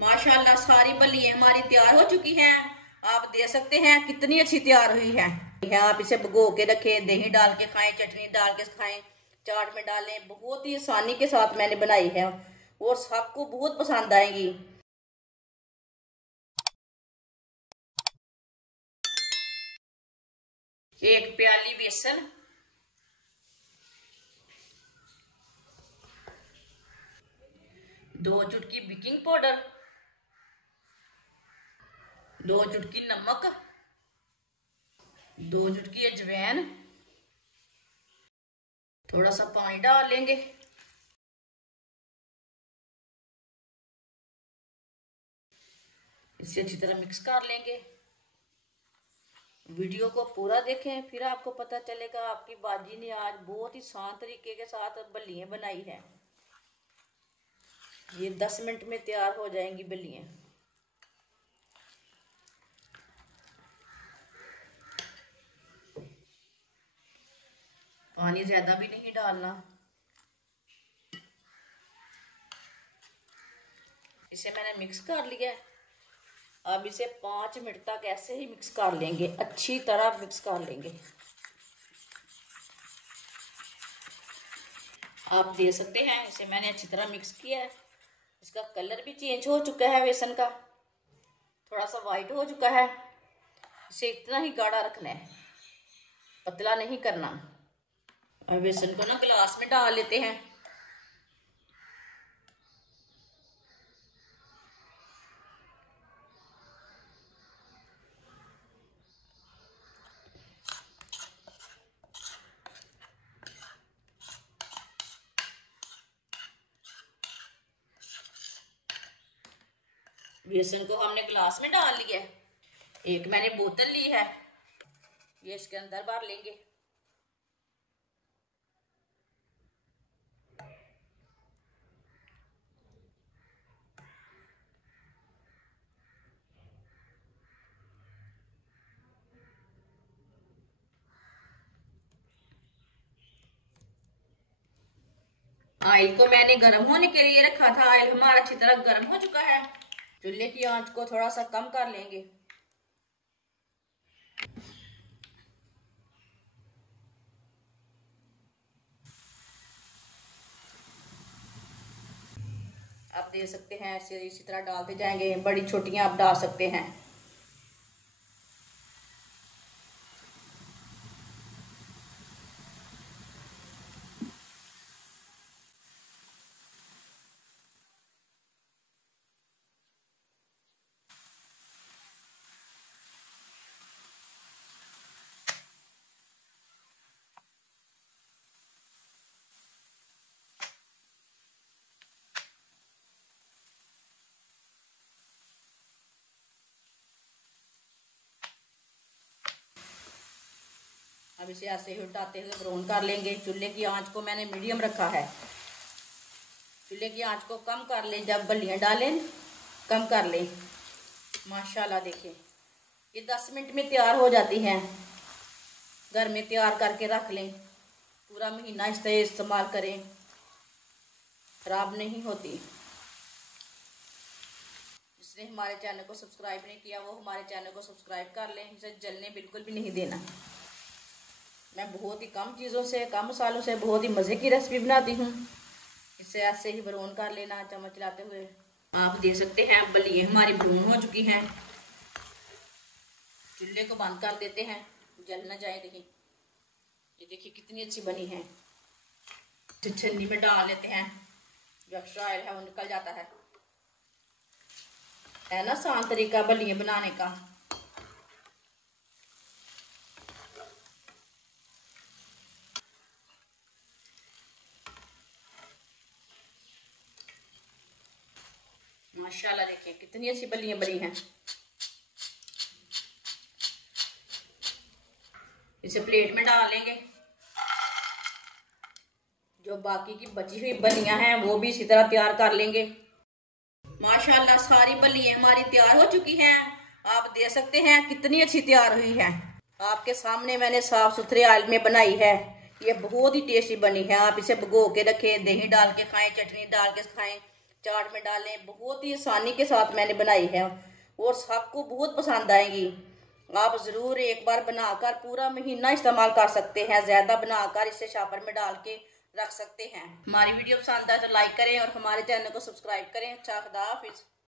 माशाल्लाह सारी बल्लियां हमारी तैयार हो चुकी हैं। आप देख सकते हैं कितनी अच्छी तैयार हुई है। आप इसे भिगो के रखें, दही डाल के खाएं, चटनी डाल के खाएं, चाट में डालें। बहुत ही आसानी के साथ मैंने बनाई है और सबको बहुत पसंद आएगी। एक प्याली बेसन, दो चुटकी बेकिंग पाउडर, 2 चुटकी नमक, 2 चुटकी अजवाइन, थोड़ा सा पानी डाल लेंगे। इसे अच्छी तरह मिक्स कर लेंगे। वीडियो को पूरा देखें, फिर आपको पता चलेगा आपकी बाजी ने आज बहुत ही आसान तरीके के साथ बल्लियां बनाई है। ये 10 मिनट में तैयार हो जाएंगी बल्लियां। पानी ज्यादा भी नहीं डालना। इसे मैंने मिक्स कर लिया। अब इसे 5 मिनट तक ऐसे ही मिक्स कर लेंगे, अच्छी तरह मिक्स कर लेंगे। आप देख सकते हैं इसे मैंने अच्छी तरह मिक्स किया है। इसका कलर भी चेंज हो चुका है, बेसन का थोड़ा सा वाइट हो चुका है। इसे इतना ही गाढ़ा रखना है, पतला नहीं करना। अब बेसन को ना गिलास में डाल लेते हैं। बेसन को हमने गिलास में डाल लिया है। एक मैंने बोतल ली है, ये इसके अंदर भर लेंगे। ऑयल को मैंने गर्म होने के लिए रखा था। ऑयल हमारा अच्छी तरह गर्म हो चुका है। चूल्हे की आंच को थोड़ा सा कम कर लेंगे। आप देख सकते हैं ऐसे इसी तरह डालते जाएंगे। बड़ी छोटियां आप डाल सकते हैं। अब इसे ऐसे ही उल्टाते हुए ब्राउन कर लेंगे। चूल्हे की आंच को मैंने मीडियम रखा है। चूल्हे की आंच को कम कर लें, जब बल्लियां डालें कम कर लें। माशाल्लाह देखिए ये 10 मिनट में तैयार हो जाती हैं। घर में तैयार करके रख लें, पूरा महीना इसे इस्तेमाल करें, खराब नहीं होती। जिसने हमारे चैनल को सब्सक्राइब नहीं किया वो हमारे चैनल को सब्सक्राइब कर लें। इसे जलने बिल्कुल भी नहीं देना। मैं बहुत ही कम चीज़ों से, कम मसालों से बहुत ही मज़े की रेसिपी बनाती हूँ। इसे ऐसे ही ब्राउन कर लेना चम्मच चलाते हुए। आप देख सकते हैं बल्लियां हमारी ब्राउन हो चुकी हैं। चूल्हे को बंद कर देते हैं, जल ना जाए। देखिए ये देखिए कितनी अच्छी बनी है। छन्नी में डाल लेते हैं, जो एक्स्ट्रा ऑयल है वो निकल जाता है ना आसान तरीका बल्लियां बनाने का। माशाल्लाह देखिए कितनी अच्छी बल्लियां बनी हैं। इसे प्लेट में डाल लेंगे। जो बाकी की बची हुई बल्लियां हैं वो भी इसी तरह तैयार कर लेंगे। माशाल्लाह सारी बल्लियां हमारी तैयार हो चुकी हैं। आप देख सकते हैं कितनी अच्छी तैयार हुई है। आपके सामने मैंने साफ सुथरे ऑयल में बनाई है। ये बहुत ही टेस्टी बनी है। आप इसे भिगो के रखें, दही डाल के खाएं, चटनी डाल के खाएं, चाट में डालें। बहुत ही आसानी के साथ मैंने बनाई है और सबको बहुत पसंद आएगी। आप ज़रूर एक बार बनाकर पूरा महीना इस्तेमाल कर सकते हैं। ज़्यादा बनाकर इसे शॉपर में डाल के रख सकते हैं। हमारी वीडियो पसंद आए तो लाइक करें और हमारे चैनल को सब्सक्राइब करें। अच्छा, खुदा हाफिज़।